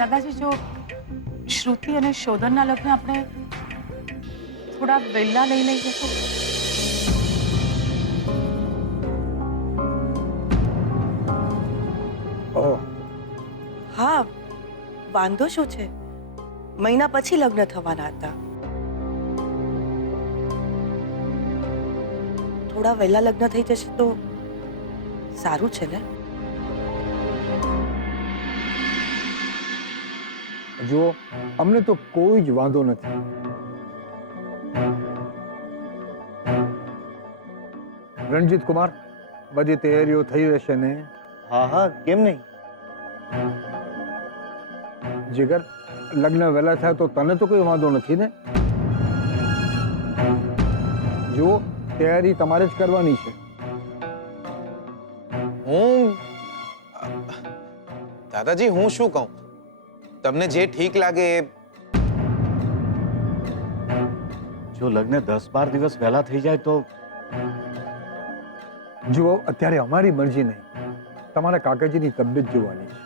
દાદાજી, જો શ્રુતિ અને શોધનના લગ્ન આપણે થોડા વહેલા લઈ લઈએ તો? ઓહ, હા, વાંધો શું છે? મહિના પછી લગ્ન થવાના હતા. થોડા વહેલા લગ્ન થઈ જશે તો સારું છે ને? જુઓ, અમને તો કોઈ જ વાંધો નથી. રણજીત કુમાર, બધી તૈયારીઓ થઈ રહેશે ને? હા હા, કેમ નહીં? જીગર, લગ્ન વહેલા થાય તો તને તો કોઈ વાંધો નથી ને? જુઓ, તૈયારી તમારે જ કરવાની છે. દાદાજી, હું શું કહું? તમને જે ઠીક લાગે એ. જો લગ્ન 10-12 દિવસ વહેલા થઈ જાય તો? જુઓ, અત્યારે અમારી મરજી નહીં, તમારા કાકાજીની તબિયત જોવાની છે.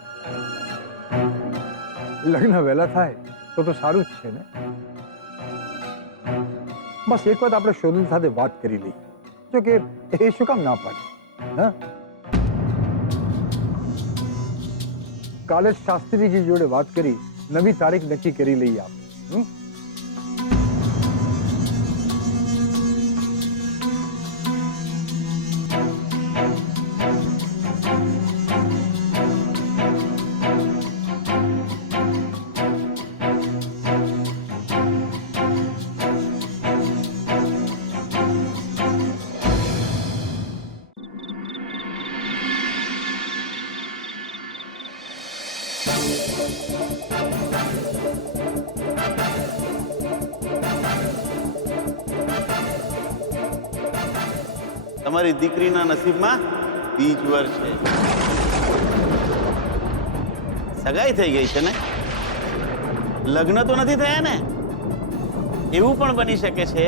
લગ્ન વહેલા થાય તો સારું જ છે ને? બસ એક વખત આપણે શોધન સાથે વાત કરી લઈએ, જો કે એ શું કામ ના પાડે. હા, કાલે જ શાસ્ત્રીજી જોડે વાત કરી નવી તારીખ નક્કી કરી લઈએ આપણે. તમારી દીકરીના નસીબમાં બીજ વર છે. સગાઈ થઈ ગઈ છે ને? લગ્ન તો નથી થયા ને? એવું પણ બની શકે છે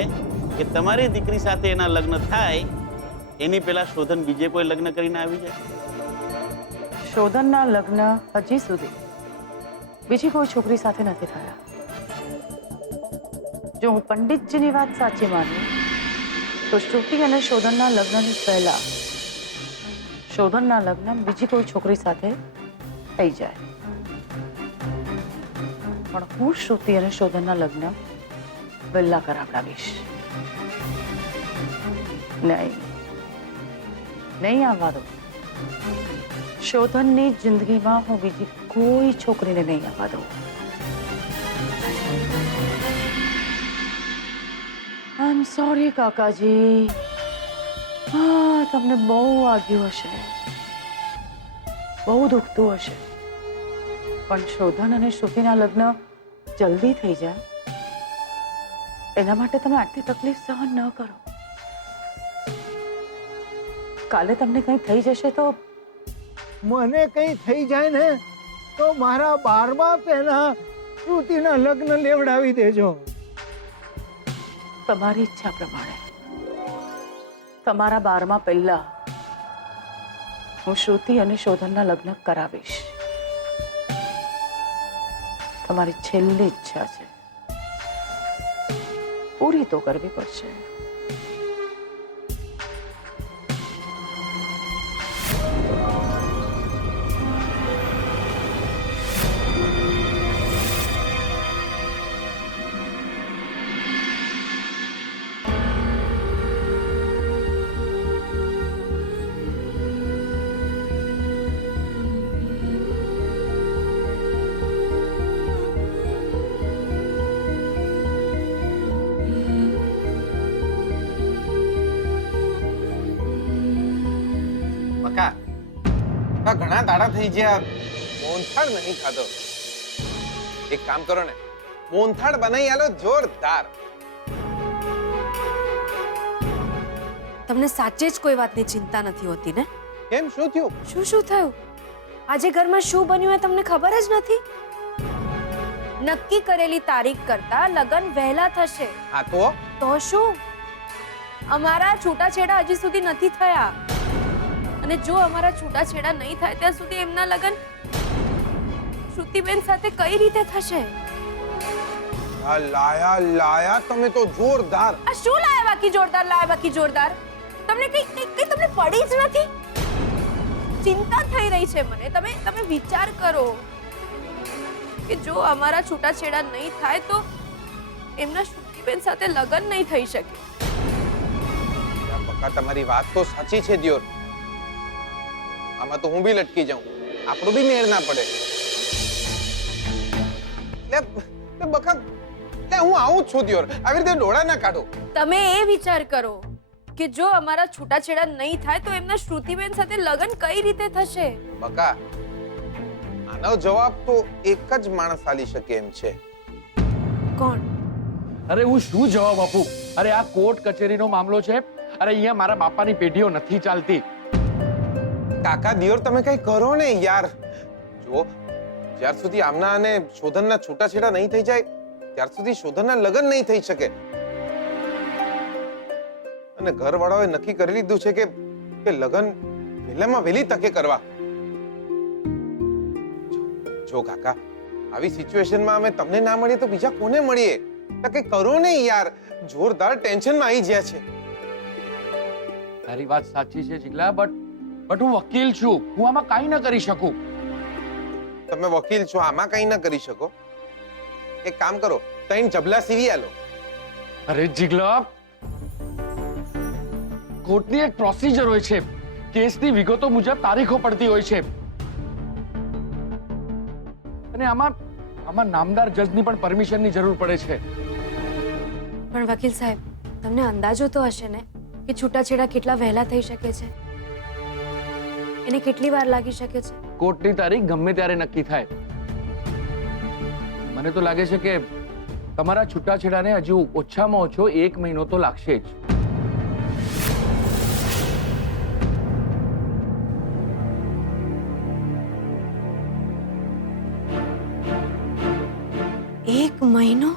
કે તમારી દીકરી સાથે એના લગ્ન થાય એની પહેલા શોધન બીજે કોઈ લગ્ન કરીને આવી જાય. શોધનના લગ્ન હજી સુધી બીજી કોઈ છોકરી સાથે નથી થયા. જો હું પંડિતજીની વાત સાચી માનું તો શ્રુતિ અને શોધનના લગ્નની પહેલા શોધનના લગ્ન બીજી કોઈ છોકરી સાથે થઈ જાય. પણ હું શ્રુતિ અને શોધનના લગ્ન વહેલા કરાવડાવીશ. નહીં આવવા દો. શોધનની જિંદગીમાં હું બીજી કોઈ છોકરીને નહીં આવવા દઉં. આઈ એમ સોરી કાકાજી. હા, તમને બહુ વાગ્યું હશે, બહુ દુખતું હશે, પણ શોધન અને શ્રુતિના લગ્ન જલ્દી થઈ જાય એના માટે તમે આટલી તકલીફ સહન ન કરો. કાલે તમને કંઈ થઈ જશે તો? મને કંઈ થઈ જાય ને તો મારા 12મા પહેલા શ્રુતિના લગ્ન લેવડાવી દેજો. તમારી ઈચ્છા પ્રમાણે તમારા 12મા પહેલા હું શ્રુતિ અને શોધનના લગ્ન કરાવીશ. તમારી છેલ્લી ઈચ્છા છે, પૂરી તો કરવી પડશે. ઘણા દાડા થઈ ગયા મોહનથાળ નહીં ખાધો. એક કામ કરો ને, મોહનથાળ બનાવી આલો જોરદાર. તમને સાચે જ કોઈ વાતની ચિંતા નથી હોતી ને? કેમ, શું થયું? શું થયું? આજે ઘરમાં શું બન્યું એ તમને ખબર જ નથી? નક્કી કરેલી તારીખ કરતા લગ્ન વહેલા થશે. હા તો શું? અમારા છૂટાછેડા હજી સુધી નથી થયા, અને જો અમારા છૂટાછેડા નહીં થાય ત્યાં સુધી એમના લગ્ન શ્રુતિબેન સાથે કઈ રીતે થશે? આ લાયા તમે તો જોરદાર. આ શું લાયા બાકી જોરદાર? તમને કઈ તમને પડી જ નથી? ચિંતા થઈ રહી છે મને. તમે વિચાર કરો કે જો અમારા છૂટાછેડા નહીં થાય તો એમના શ્રુતિબેન સાથે લગ્ન નહીં થઈ શકે. બકા તમારી વાત તો સાચી છે દિયોર. આમાં તો હું બી લટકી જાઉં, આપણો બી મેળ ના પડે. લે બકા હું આવું જ છું દિયોર, આવી રીતે ડોળા ના કાઢો. તમે એ વિચાર કરો કે જો અમારા છૂટાછેડા નહીં થાય તો એમના શ્રુતિબેન સાથે લગ્ન કઈ રીતે થશે? બકા આનો જવાબ તો એક જ માણસ આલી શકે એમ છે. કોણ? અરે હું શું જવાબ આપું? અરે આ કોર્ટ કચેરીનો મામલો છે. અરે અહીંયા મારા બાપાની પેઢીઓ નથી ચાલતી. કાકા દિયોર તમે કઈ કરો ને યાર. જો જ્યાર સુધી આમના અને શોધનના છૂટાછેડા નહીં થઈ જાય ત્યાર સુધી શોધનના લગ્ન નહીં થઈ શકે. અને ઘરવાળાઓએ નક્કી કરી લીધું છે કે લગ્ન વહેલામાં વહેલી તકે કરવા. જો કાકા આવી સિચ્યુએશનમાં અમે તમને ના મળીએ તો બીજા કોને મળીએ? તો કઈ કરો ને યાર, જોરદાર ટેન્શનમાં આવી ગયા છે. તારી વાત સાચી છે જીગલા, બટ હું વકીલ છું, હું આમાં કાંઈ ન કરી શકું. તમે વકીલ છો, આમાં કઈ ના કરી શકો. એક કામ કરો, ત્રણ જબલા સીવી આલો. અરે જીગલા, કોર્ટની એક પ્રોસિજર હોય છે. કેસની વિગતો મુજબ તારીખો પડતી હોય છે. અને આમાં નામદાર જજની પણ પરમિશનની જરૂર પડે છે. પણ વકીલ સાહેબ, તમને અંદાજો તો હશે ને કે છૂટાછેડા કેટલા વહેલા થઈ શકે છે? એને કેટલી વાર લાગી શકે છે? કોર્ટની તારીખ ગમે ત્યારે નક્કી થાય. મને તો લાગે છે કે તમારા છૂટાછેડાને હજુ ઓછામાં ઓછો 1 મહિનો તો લાગશે જ. એક મહિનો?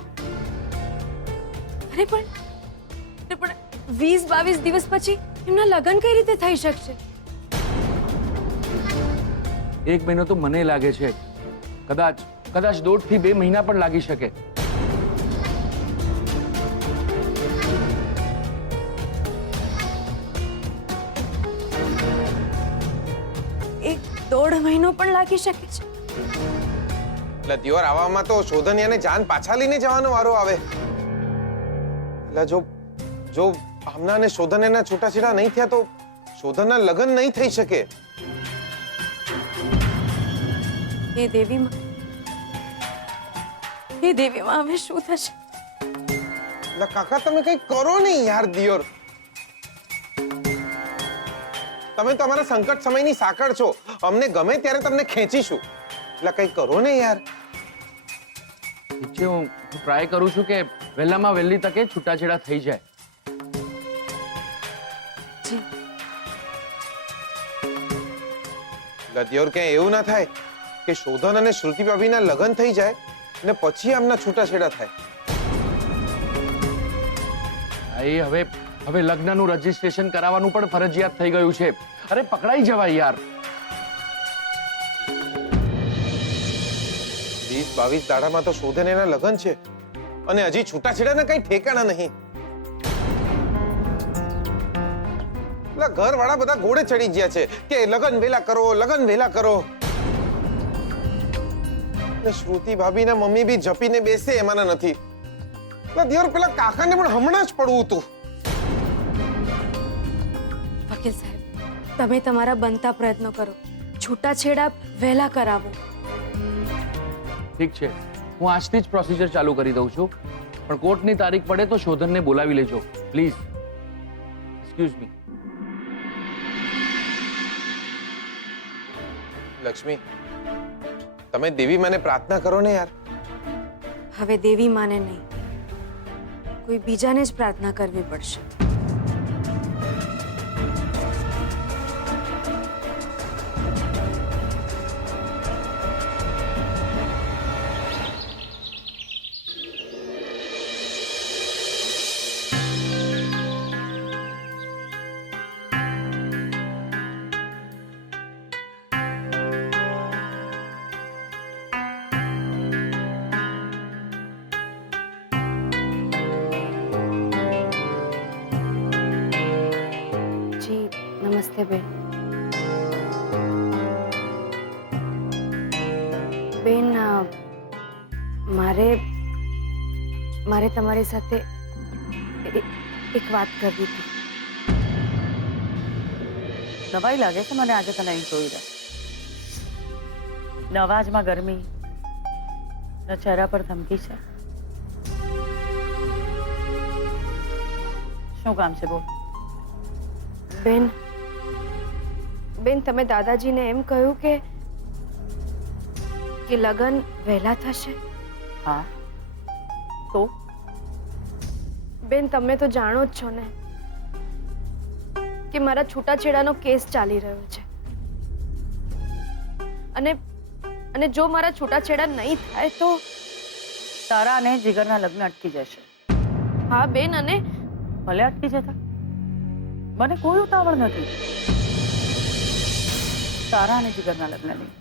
અરે પણ 20-22 દિવસ પછી એમના લગ્ન કઈ રીતે થઈ શકશે? 1 મહિનો તો મને લાગે છે. કદાચ 1.5 થી 2 મહિના પણ લાગી શકે. 1-1.5 મહિનો પણ લાગી શકે છે. એટલે દિયોર આવામાં તો શોધનિયાને જાન પાછા લઈને જવાનો વારો આવે. એટલે જો આમના અને શોધનિયાના છૂટાછેડા નહીં થયા તો શોધનના લગ્ન નહીં થઈ શકે. હે દેવીમાં, હવે શું થશે? એટલે કાકા તમે કઈ કરો ને યાર દિયોર. તમે તો અમારા સંકટ સમયની સાંકળ છો, અમને ગમે ત્યારે તમને ખેંચીશું. એટલે કઈ કરો ને યાર. ઠીક છે, હું ટ્રાય કરું છું કે વહેલામાં વહેલી તકે છૂટાછેડા થઈ જાય. જી. એટલે દિયોર ક્યાંય એવું ના થાય કે શોધન અને શ્રુતિ ભાભીના લગ્ન થઈ જાય ને પછી આમના છૂટાછેડા થાય. હવે લગ્નનું રજીસ્ટ્રેશન કરાવવાનું પણ ફરજિયાત થઈ ગયું છે. અરે પકડાઈ જવાય યાર. 20-22 દાડામાં તો શોધન એના લગ્ન છે અને હજી છૂટાછેડાના કઈ ઠેકાણા નહીં. ઘરવાળા બધા ઘોડે ચડી ગયા છે કે લગ્ન વેલા કરો. શ્રુતિ ભાભી ના મમ્મી બી જપીને બેસે એમાંના નથી. દિયોર પેલા કાકાને પણ હમણાં જ પડવું હતું. વકીલ સાહેબ, તમે તમારા બનતા પ્રયત્નો કરો, છૂટાછેડા વહેલા કરાવો. ઠીક છે, હું આજથી જ પ્રોસિજર ચાલુ કરી દઉં છું. પણ કોર્ટની તારીખ પડે તો શોધનને બોલાવી લેજો પ્લીઝ. Excuse me. લક્ષ્મી, તમે દેવી માને પ્રાર્થના કરો ને યાર. હવે દેવી માને નહીં, કોઈ બીજાને જ પ્રાર્થના કરવી પડશે. નમસ્તે બેન. બેન મારે તમારી સાથે એક વાત કરવી હતી. નવાઈ લાગે છે મને આજે તને અહીં જોઈને. ન અવાજમાં ગરમી, ન ચહેરા પર ધમકી છે. શું કામ છે બોલ? બેન તમે દાદાજીને એમ કહ્યું કે લગ્ન વહેલા થશે. હા તો બેન તમે તો જાણો જ છો ને કે મારા છૂટાછેડાનો કેસ ચાલી રહ્યો છે અને જો મારા છૂટાછેડા નહીં થાય તો તારા અને જીગરના લગ્ન અટકી જશે. હા બેન, અને ભલે અટકી જતા, મને કોઈ ઉતાવળ નથી તારા અને જીગરના લગ્નની.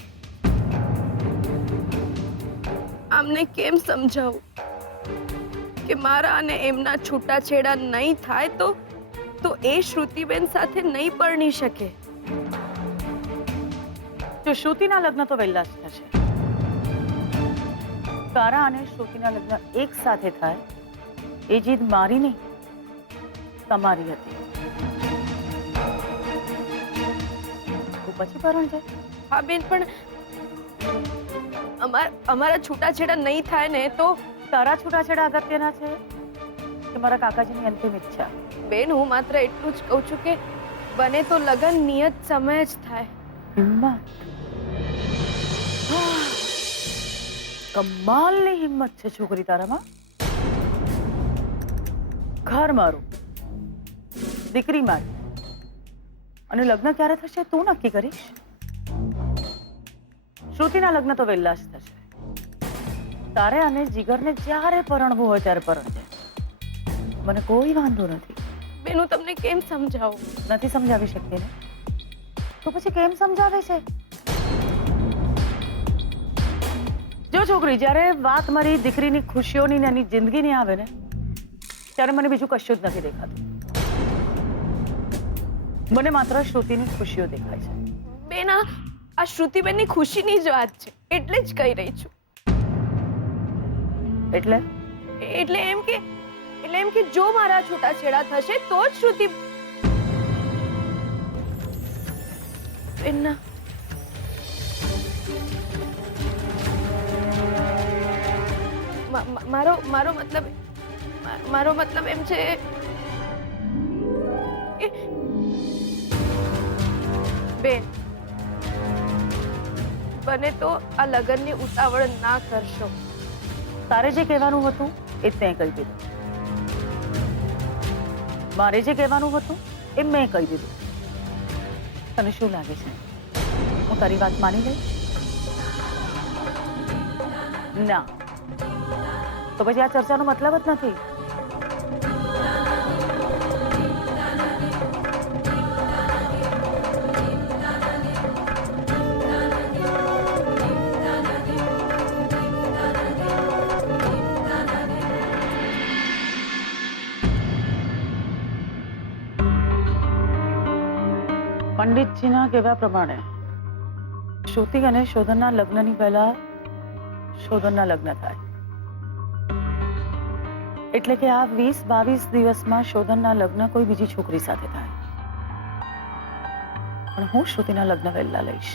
આમને કેમ સમજાવું કે મારા અને એમના છૂટાછેડા નહીં થાય તો એ શ્રુતિબેન સાથે નહીં પરણી શકે. જો શ્રુતિના લગ્ન તો વહેલા જ થશે. તારા અને શ્રુતિના લગ્ન એક સાથે થાય એ જીદ મારી નહીં તમારી હતી. તું પછી પરણજે. હા બેન, પણ અમારા છૂટાછેડા નહીં થાય ને તો તારા છૂટાછેડા અગત્યના છે કે મારા કાકાજીની અંતિમ ઈચ્છા? બેન હું માત્ર એટલું જ કહું છું કે બને તો લગ્ન નિયત સમય જ થાય. હિંમત, કમાલની હિંમત છે છોકરી તારામાં. ઘર મારું, દીકરી મારી, અને લગ્ન ક્યારે થશે તું નક્કી કરીશ. શ્રુતિના લગ્ન તો વહેલા જ થશે. તારે અને જીગરને જ્યારે પરણવું હોય ત્યારે પરણજે, મને કોઈ વાંધો નથી. બેન હું તમને કેમ સમજાવું? નથી સમજાવી શકતી ને તો પછી કેમ સમજાવે છે? જો છોકરી, જ્યારે વાત મારી દીકરીની ખુશીઓની ને એની જિંદગીની આવે ને ત્યારે મને બીજું કશું જ નથી દેખાતું. મને માત્ર શ્રુતિની ખુશીઓ દેખાય છે. બેન આ શ્રુતિબેનની ખુશીની જ વાત છે એટલે જ કહી રહી છું. એટલે એમ કે જો મારા છૂટાછેડા થશે તો જ શ્રુતિ બેન મારો મતલબ એમ છે કે બેન બને તો આ લગ્નની ઉતાવળ ના કરશો. તારે જે કહેવાનું હતું એ તે કહી દીધું, મારે જે કહેવાનું હતું એ મેં કહી દીધું. તને શું લાગે છે હું તારી વાત માની લઈશ? ના, તો પછી આ ચર્ચાનો મતલબ જ નથી. પંડિતજીના કહેવા પ્રમાણે શ્રુતિ અને શોધનના લગ્નની પહેલા શોધનના લગ્ન થાય. એટલે કે આ 20-22 દિવસમાં શોધનના લગ્ન કોઈ બીજી છોકરી સાથે થાય. પણ હું શ્રુતિના લગ્ન વહેલા લઈશ.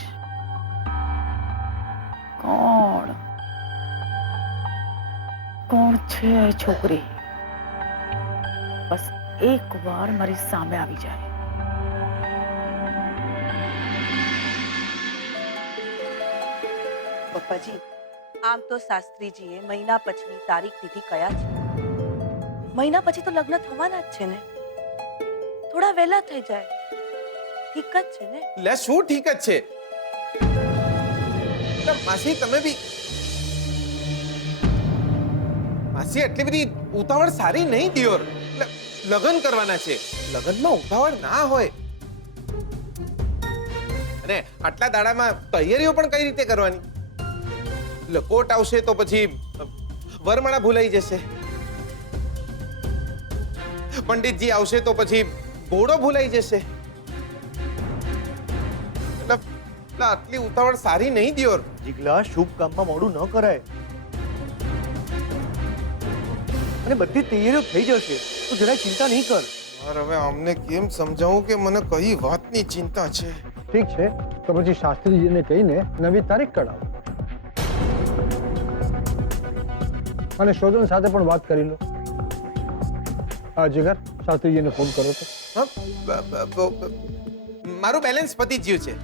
કોણ છે એ છોકરી? બસ એકવાર મારી સામે આવી જાય. પપ્પાજી, આમ તો શાસ્ત્રીજીએ મહિના પછીની તારીખ દીધી કયા છે. મહિના પછી તો લગ્ન થવાના જ છે ને, થોડા વહેલા થઈ જાય ઠીક જ છે ને. લે શું ઠીક જ છે? માસી તમે બી માસી એટલી બધી ઉતાવળ સારી નહીં દિયોર. લગ્ન કરવાના છે, લગ્નમાં ઉતાવળ ના હોય. અને આટલા દાડામાં તૈયારીઓ પણ કઈ રીતે કરવાની? કોટ આવશે તો પછી વરમાળા ભૂલાઈ જશે, પંડિતજી આવશે તો પછી ઘોડો ભૂલાઈ જશે. એટલે આટલી ઉતાવળ સારી નહીં દિયોર. જીગલા, શુભ કામમાં મોડું ન કરાય. અને બધી તૈયારીઓ થઈ જશે, તો જરાય ચિંતા નહીં કર. યાર હવે અમને કેમ સમજાવું કે મને કઈ વાતની ચિંતા છે? ઠીક છે, તો પછી શાસ્ત્રીજીને કહીને નવી તારીખ કઢાવો અને શોધન સાથે પણ વાત કરી લો. હા જીગર, શાસ્ત્રીજીને ફોન કરો તો. હા, મારું બેલેન્સ પતી જ ગયું છે.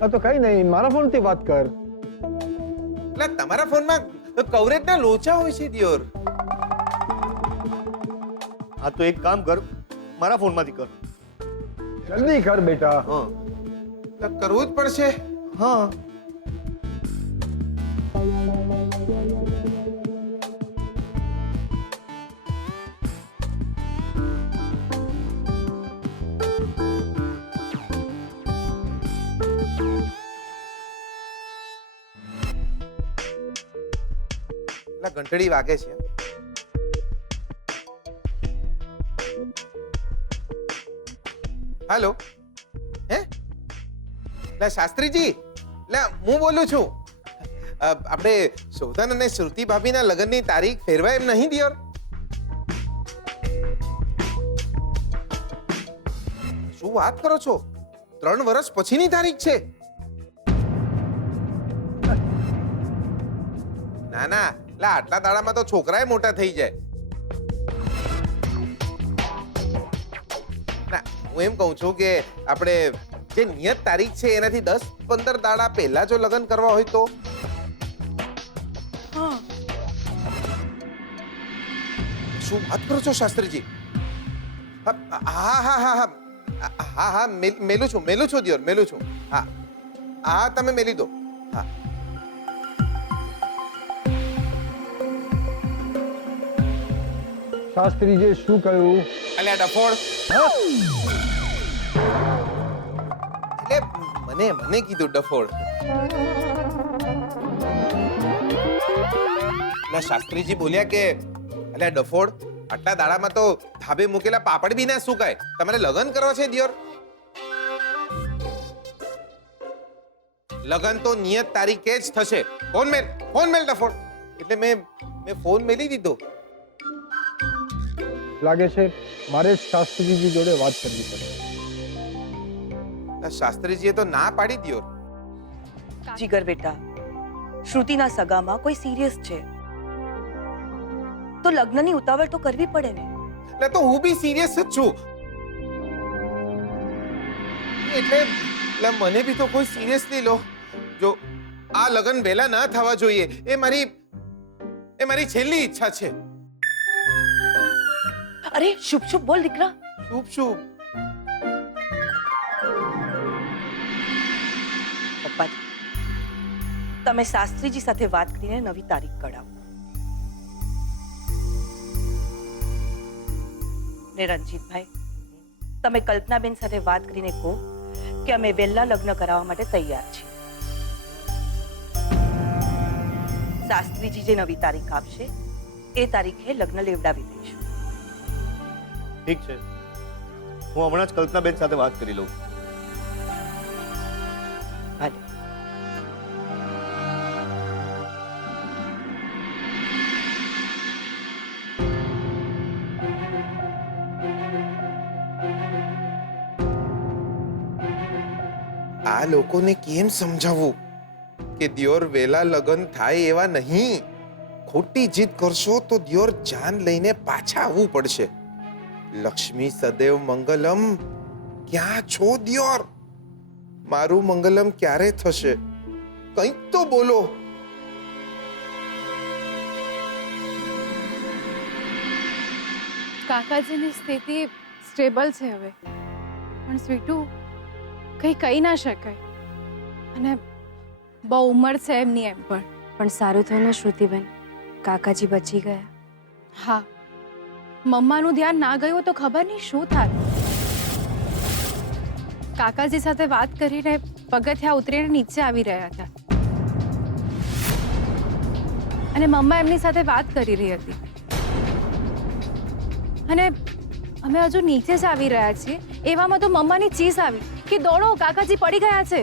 હા તો કઈ નહીં, મારા ફોનથી વાત કર. એટલે તમારા ફોનમાં કવરેજના લોચા હોય છે દિયોર. હા તો એક કામ કર, મારા ફોનમાંથી કર. જલ્દી કર બેટા. હા એટલે કરવું જ પડશે. હા. એટલે ઘંટડી વાગે છે. હેલો, હે લે શાસ્ત્રીજી, લે હું બોલું છું. આપણે શોધન અને શ્રુતિ ભાભીના લગ્નની તારીખ ફેરવાય એમ નહીં દિયોર? શું વાત કરો છો? 3 વર્ષ પછીની તારીખ છે? ના ના, એટલે આટલા દાડામાં તો છોકરાએ મોટા થઈ જાય. ના, હું એમ કહું છું કે આપણે જે નિયત તારીખ છે એનાથી 10-15 દાડા પહેલા જો લગ્ન કરવા હોય તો? હા, શું વાત કરો છો શાસ્ત્રીજી? હા હા હા હા હા હા હા, મેલું છું દિયોર, મેલું છું. હા હા, તમે મેલી દો. હા શાસ્ત્રીજીએ શું કહ્યું? અલ્યા ડફોડ, એટલે મને કીધું ડફોડ. ના, શાસ્ત્રીજી બોલ્યા કે અલ્યા ડફોડ, આટલા દાડામાં તો ધાબે મૂકેલા પાપડ બી ના સુકાય. તમારે લગ્ન કરવા છે દિયોર? લગ્ન તો નિયત તારીખે જ થશે. ફોન મેલ ડફોડ. એટલે મેં ફોન મેલી દીધો. લાગે છે મારે જ શાસ્ત્રીજી જોડે વાત કરવી પડે. શાસ્ત્રીજીએ તો ના પાડી દિયોર. જીગર બેટા, શ્રુતિના સગામાં કોઈ સિરિયસ છે તો લગ્નની ઉતાવળ તો કરવી પડે ને. એટલે તો હું બી સિરિયસ જ છું. એટલે મને બી તો કોઈ સિરિયસલી લો. જો આ લગ્ન વહેલા ના થવા જોઈએ એ મારી છેલ્લી ઈચ્છા છે. અરે શુભ શુભ બોલ દીકરા. શુભ પપ્પાજી, તમે શાસ્ત્રીજી સાથે વાત કરીને નવી તારીખ કઢાવો. ને રણજીતભાઈ, તમે કલ્પનાબેન સાથે વાત કરીને કહો કે અમે વહેલા લગ્ન કરાવવા માટે તૈયાર છીએ. શાસ્ત્રીજી જે નવી તારીખ આપશે એ તારીખે લગ્ન લેવડાવી દઈશું. ઠીક છે, હું હમણાં જ કલ્પનાબેન સાથે વાત કરી લઉં. ભલે. આ લોકોને કેમ સમજાવવું કે દિયોર વેલા લગ્ન થાય એવા નહીં. ખોટી જીદ કરશો તો દિયોર જાન લઈને પાછા આવવું પડશે. લક્ષ્મી સદૈવ મંગલમ. ક્યાં છો દિયોર? મારું મંગલમ ક્યારે થશે? કંઈક તો બોલો. કાકાજીની સ્થિતિ સ્ટેબલ છે હવે, પણ સ્વીટુ કંઈ કહી ના શકાય. અને બહુ ઉંમર છે એમની એમ પણ સારું થયું ને શ્રુતિબેન, કાકાજી બચી ગયા. હા, મમ્માનું ધ્યાન ના ગયું તો ખબર નહીં શું થાય. કાકાજી સાથે વાત કરીને પગથિયા ઉતરીને નીચે આવી રહ્યા હતા અને મમ્મા એમની સાથે વાત કરી રહી હતી અને અમે હજુ નીચે જ આવી રહ્યા છીએ એવામાં તો મમ્માની ચીસ આવી કે દોડો કાકાજી પડી ગયા છે.